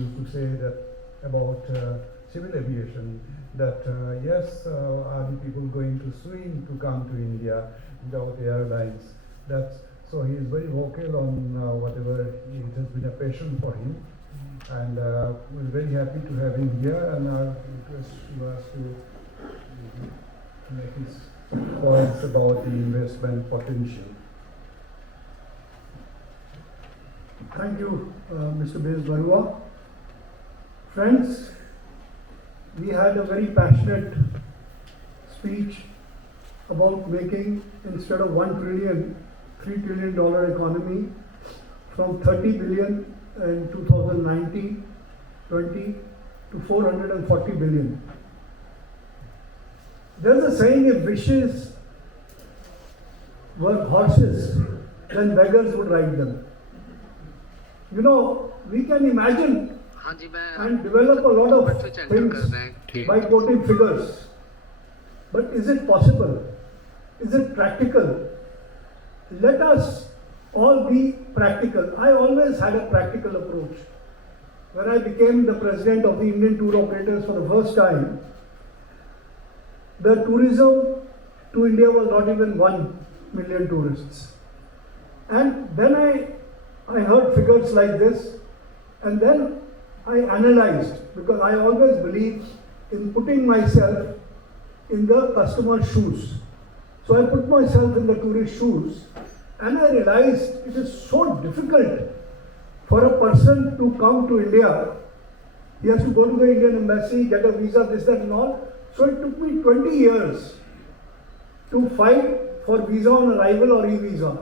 to say that about civil aviation, that yes, are the people going to swing to come to India without airlines? That's so he is very vocal on whatever it has been a passion for him, and we're very happy to have him here. And our request was to make his points about the investment potential. Thank you, Mr. Bez Barua. Friends, we had a very passionate speech about making, instead of $1 trillion, $3 trillion economy, from 30 billion in 2019-20 to 440 billion. There's a saying, if wishes were horses, then beggars would ride them. You know, we can imagine and develop a lot of things by quoting figures. But is it possible? Is it practical? Let us all be practical. I always had a practical approach. When I became the president of the Indian Tour Operators for the first time, the tourism to India was not even 1 million tourists. And then I heard figures like this, and then I analyzed, because I always believe in putting myself in the customer's shoes. So I put myself in the tourist's shoes, and I realized it is so difficult for a person to come to India. He has to go to the Indian embassy, get a visa, this, that and all. So it took me 20 years to fight for visa on arrival or e-visa.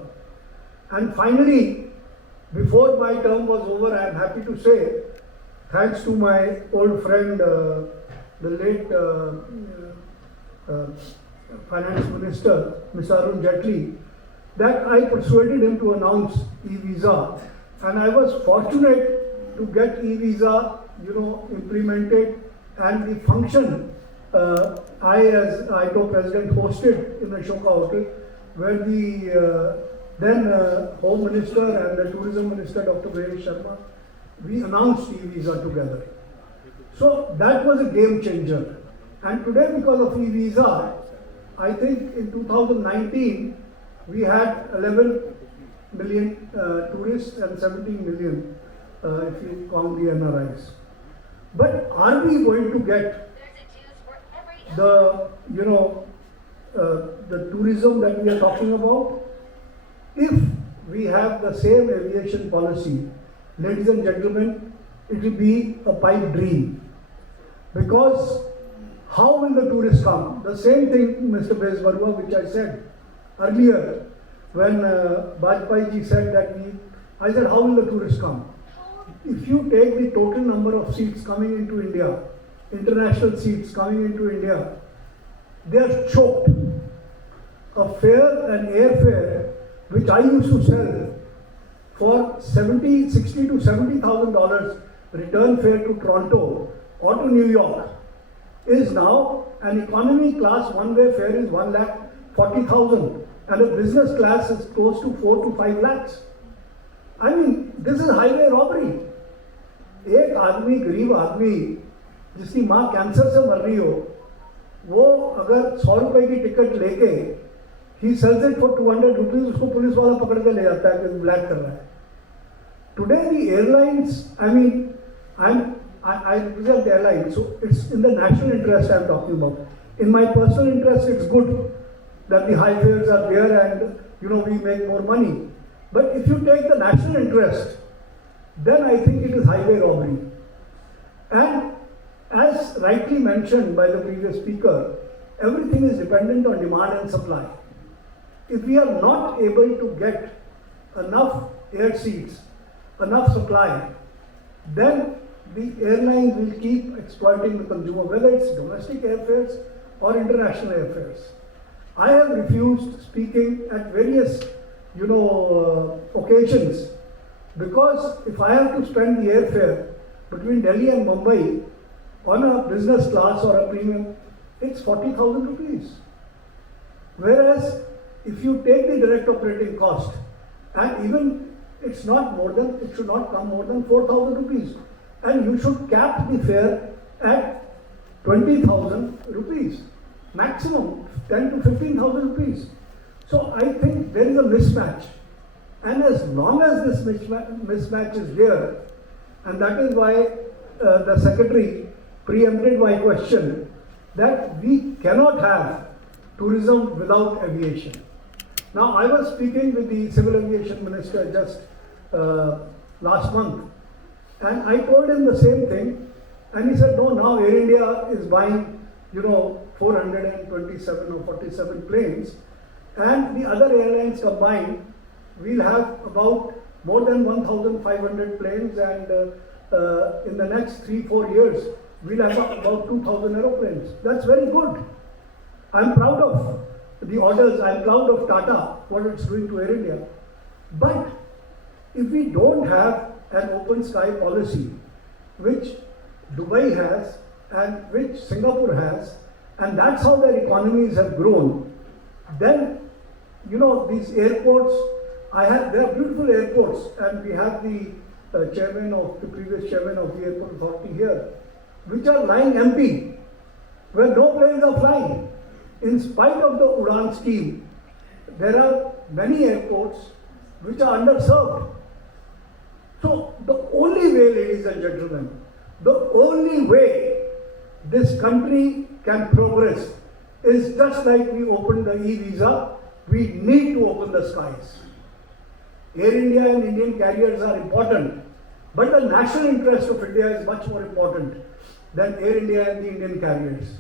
And finally, before my term was over, I am happy to say, thanks to my old friend, the late Finance Minister, Mr. Arun Jaitley, that I persuaded him to announce e-visa. And I was fortunate to get e-visa, implemented, and the function I, as ITO President, hosted in the Ashoka Hotel, where the then Home Minister and the Tourism Minister, Dr. Goyal Sharma, we announced e-visa together. So that was a game changer. And today, because of e-visa, I think in 2019, we had 11 million tourists and 17 million if you count the NRIs. But are we going to get the, the tourism that we are talking about? If we have the same aviation policy, ladies and gentlemen, it will be a pipe dream. Because how will the tourists come? The same thing, Mr. Bez Barua, which I said earlier, when Bajpai ji said that I said, how will the tourists come? If you take the total number of seats coming into India, international seats coming into India, they are choked. A fare and airfare, which I used to sell for $60,000 to $70,000 return fare to Toronto or to New York, is now an economy class one-way fare is 1,40,000, and a business class is close to 4 to 5 lakhs. I mean, this is highway robbery. एक आदमी, गरीब आदमी, जिसकी माँ cancer से मर रही हो, वो अगर 100 रुपए की टिकट लेके he sells it for 200 rupees, उसको पुलिस वाला पकड़ के ले जाता है कि ब्लैक कर रहा है. Today the airlines, I represent the airlines, so it's in the national interest I'm talking about. In my personal interest, it's good that the high fares are there and we make more money. But if you take the national interest, then I think it is highway robbery. And as rightly mentioned by the previous speaker, everything is dependent on demand and supply. If we are not able to get enough air seats, enough supply, then the airlines will keep exploiting the consumer, whether it's domestic airfares or international airfares. I have refused speaking at various, occasions, because if I have to spend the airfare between Delhi and Mumbai on a business class or a premium, it's 40,000 rupees. Whereas if you take the direct operating cost, and even it should not come more than 4,000 rupees. and you should cap the fare at 20,000 rupees, maximum 10 to 15,000 rupees. So I think there is a mismatch, and as long as this mismatch is there, and that is why the secretary preempted my question that we cannot have tourism without aviation. Now, I was speaking with the civil aviation minister just last month, and I told him the same thing, and he said, no, now Air India is buying, 427 or 47 planes, and the other airlines combined, we'll have about more than 1,500 planes, and in the next 3-4 years, we'll have about 2,000 aeroplanes. That's very good. I'm proud of the orders, I'm proud of Tata, what it's doing to Air India. But if we don't have an open sky policy, which Dubai has and which Singapore has, and that's how their economies have grown, then, these airports, there are beautiful airports, and we have the previous chairman of the airport authority here, which are lying empty, where no planes are flying. In spite of the Udan scheme, there are many airports which are underserved. So the only way, ladies and gentlemen, the only way this country can progress is just like we opened the e-visa, we need to open the skies. Air India and Indian carriers are important, but the national interest of India is much more important than Air India and the Indian carriers.